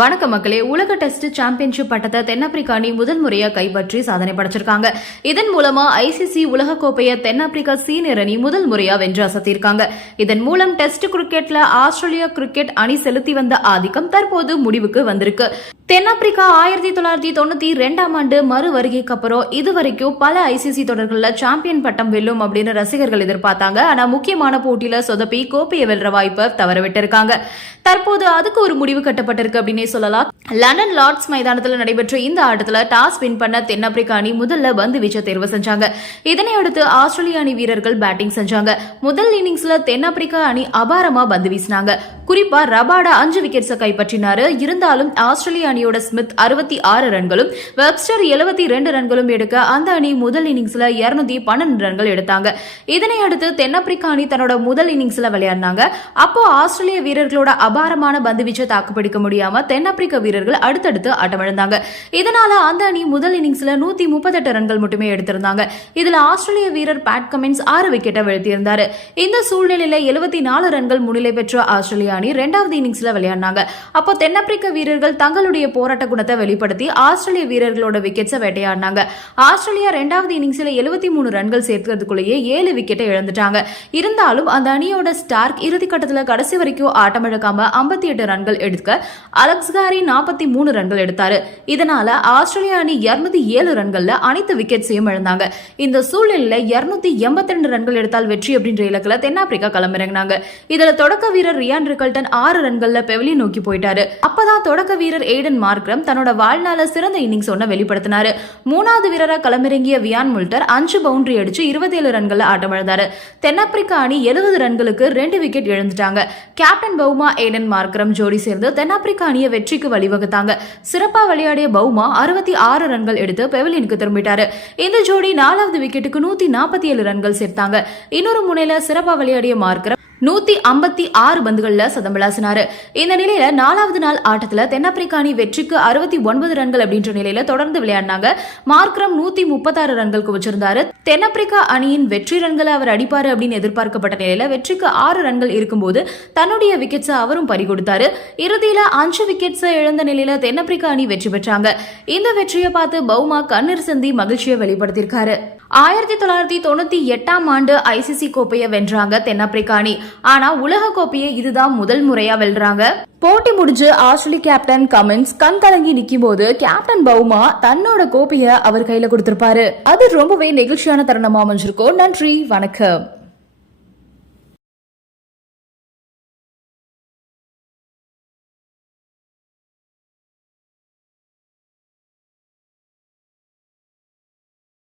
வணக்க மக்களே. உலக டெஸ்ட் சாம்பியன்ஷிப் பட்டத்தை தென்னாப்பிரிக்கா அணி முதல் முறையா கைப்பற்றி சாதனை படைச்சிருக்காங்க. இதன் மூலமா ஐசிசி உலகக்கோப்பையை தென்னாப்பிரிக்கா சீனியர் அணி முதல் முறையா வென்று அசத்தியிருக்காங்க இதன் மூலம் டெஸ்ட் கிரிக்கெட்ல ஆஸ்திரேலியா கிரிக்கெட் அணி செலுத்தி வந்த ஆதிக்கம் தற்போது முடிவுக்கு வந்திருக்கு. தென்னாப்பிரிக்கா ஆயிரத்தி தொள்ளாயிரத்தி தொண்ணூத்தி ரெண்டாம் ஆண்டு மறு வருகைக்கு அப்புறம் இதுவரைக்கும் பல ஐசிசி தொடர்களில் சாம்பியன் பட்டம் வெல்லும் அப்படின்னு ரசிகர்கள் எதிர்பார்த்தாங்க. ஆனா முக்கியமான போட்டியில சொதப்பி கோப்பையை வெல்ற வாய்ப்பை தவறவிட்டிருக்காங்க தற்போது அதுக்கு ஒரு முடிவு கட்டப்பட்டிருக்கு அப்படின்னே சொல்லலாம். லண்டன் லார்ட்ஸ் மைதானத்தில் நடைபெற்ற இந்த ஆட்டத்தில் டாஸ் வின் பண்ண தென்னாப்பிரிக்கா அணி முதல்ல பந்து வீச்ச தேர்வு செஞ்சாங்க. இதனை அடுத்து ஆஸ்திரேலிய அணி வீரர்கள் பேட்டிங் செஞ்சாங்க. முதல் இன்னிங்ஸ்ல தென்னாப்பிரிக்கா அணி அபாரமா பந்து வீசினாங்க. குறிப்பா ரபாடா அஞ்சு விக்கெட்ஸை கைப்பற்றினாரு. இருந்தாலும் ஆஸ்திரேலிய அணியோட ஸ்மித் அறுபத்தி ஆறு ரன்களும் வெப்ஸ்டர் எழுபத்தி ரெண்டு ரன்களும் எடுக்க அந்த அணி முதல் இன்னிங்ஸ்ல இருநூத்தி பன்னெண்டு ரன்கள் எடுத்தாங்க. இதனை அடுத்து தென்னாப்பிரிக்கா அணி தன்னோட முதல் இன்னிங்ஸ்ல விளையாடினாங்க. அப்போ ஆஸ்திரேலிய வீரர்களோட அபாரமான பந்து வீச்சை தாக்குப்பிடிக்க முடியாம தென்னாப்பிரிக்க வீரர்கள் அடுத்தடுத்து ஆட்டமிழந்தாங்க இதனால அந்த அணி முதல் இன்னிங்ஸ்ல நூத்தி முப்பத்தெட்டு ரன்கள் மட்டுமே எடுத்திருந்தாங்க. இதுல ஆஸ்திரேலிய வீரர் பேட் கமின்ஸ் ஆறு விக்கெட்டை வீழ்த்தியிருந்தாரு. இந்த சூழ்நிலையில எழுபத்தி நாலு ரன்கள் முன்னிலை பெற்ற ஆஸ்திரேலிய அணி இரண்டாவது இன்னிங்ஸ்ல விளையாடினாங்க. அப்போ தென்னாப்பிரிக்க வீரர்கள் தங்களுடைய போராட்ட குணத்தை வெளிப்படுத்தி ஆஸ்திரேலிய வீரர்களோட விக்கெட்ஸை வேட்டையாடினாங்க. ஆஸ்திரேலியா இரண்டாவது இன்னிங்ஸ்ல எழுபத்தி மூணு ரன்கள் சேர்க்கிறதுக்குள்ளேயே ஏழு விக்கெட்டை இழந்துட்டாங்க. இருந்தாலும் அந்த அணியோட ஸ்டார்க் இறுதி கடைசி வரைக்கும் ஆட்டமிழக்காம ஐம்பத்தி எட்டு ரன்கள் எடுக்க அலெக்ஸ்காரி நாற்பத்தி மூணு ரன்கள் எடுத்தாரு. இதனால ஆஸ்திரேலியா அணி இருநூத்தி ஏழு ரன்கள்ல அனைத்து விக்கெட்ஸையும் இழந்தாங்க. இந்த சூழ்நிலையில இருநூத்தி எண்பத்தி ரெண்டு ரன்கள் எடுத்தால் வெற்றி அப்படின்ற இலக்குல தென்னாப்பிரிக்கா களமிறங்கினாங்க. இதுல தொடக்க வீரர் ரியான் ரிகல்டன் ஆறு ரன்கள்ல பெவிலியன் நோக்கி போயிட்டாரு. அப்பதான் தொடக்க வீரர் எய்டன் மார்க்ரம் தன்னோட வாழ்நாள சிறந்த இன்னிங்ஸ் ஒன்ன வெளிப்படுத்தினாரு. மூணாவது வீரரா களமிறங்கிய வியான் முல்டர் அஞ்சு பவுண்டரி அடிச்சு இருபத்தி ஏழு ரன்கள்ல ஆட்டமிழந்தாரு தென்னாப்பிரிக்கா அணி எழுபது ரன்களுக்கு ரெண்டு விக்கெட் இழந்துட்டாங்க. கேப்டன் பவுமா எய்டன் மார்க்ரம் ஜோடி சேர்ந்து தென்னாப்பிரிக்கா அணியை வெற்றிக்கு வழிவகுத்தாங்க சிறப்பா விளையாடிய பவுமா அறுபத்தி ஆறு ரன்கள் எடுத்து பெவிலியனுக்கு திரும்பிட்டாரு. இந்த ஜோடி நாலாவது விக்கெட்டுக்கு நூத்தி நாற்பத்தி ஏழு ரன்கள் சேர்த்தாங்க. இன்னொரு முனையில சிறப்பா விளையாடிய மார்க்கர் நூத்தி ஐம்பத்தி ஆறு பந்துகள்ல சதம் விளாசினாரு. இந்த நிலையில நாலாவது நாள் ஆட்டத்துல தென்னாப்பிரிக்கா அணி வெற்றிக்கு அறுபத்தி ஒன்பது ரன்கள் அப்படின்ற நிலையில தொடர்ந்து விளையாடினாங்க. மார்க்ரம் நூத்தி முப்பத்தாறு ரன்கள் குவிச்சிருந்தாரு தென்னாப்பிரிக்கா அணியின் வெற்றி ரன்களை அவர் அடிப்பாரு அப்படின்னு எதிர்பார்க்கப்பட்ட நிலையில வெற்றிக்கு ஆறு ரன்கள் இருக்கும்போது தன்னுடைய விக்கெட்ஸை அவரும் பறிகொடுத்தாரு. இறுதியில அஞ்சு விக்கெட்ஸை இழந்த நிலையில தென்னாப்பிரிக்கா அணி வெற்றி பெற்றாங்க. இந்த வெற்றியை பார்த்து பவுமா கண்ணீர் சிந்தி மகிழ்ச்சியை வெளிப்படுத்தியிருக்காரு. ஆயிரத்தி தொள்ளாயிரத்தி தொண்ணூத்தி எட்டாம் ஆண்டு ஐசிசி கோப்பையை வென்றாங்க தென்னாப்பிரிக்கா அணி ஆனா உலக கோப்பையை இதுதான் முதல் முறையா வெல்றாங்க. போட்டி முடிஞ்சு ஆஸ்திரேலிய கேப்டன் கமின்ஸ் கண் கலங்கி நிக்கும் போது கேப்டன் பவுமா தன்னோட கோப்பையை அவர் கையில கொடுத்திருப்பாரு. அது ரொம்பவே நெகிழ்ச்சியான தருணமா அமைஞ்சிருக்கும். நன்றி வணக்கம்.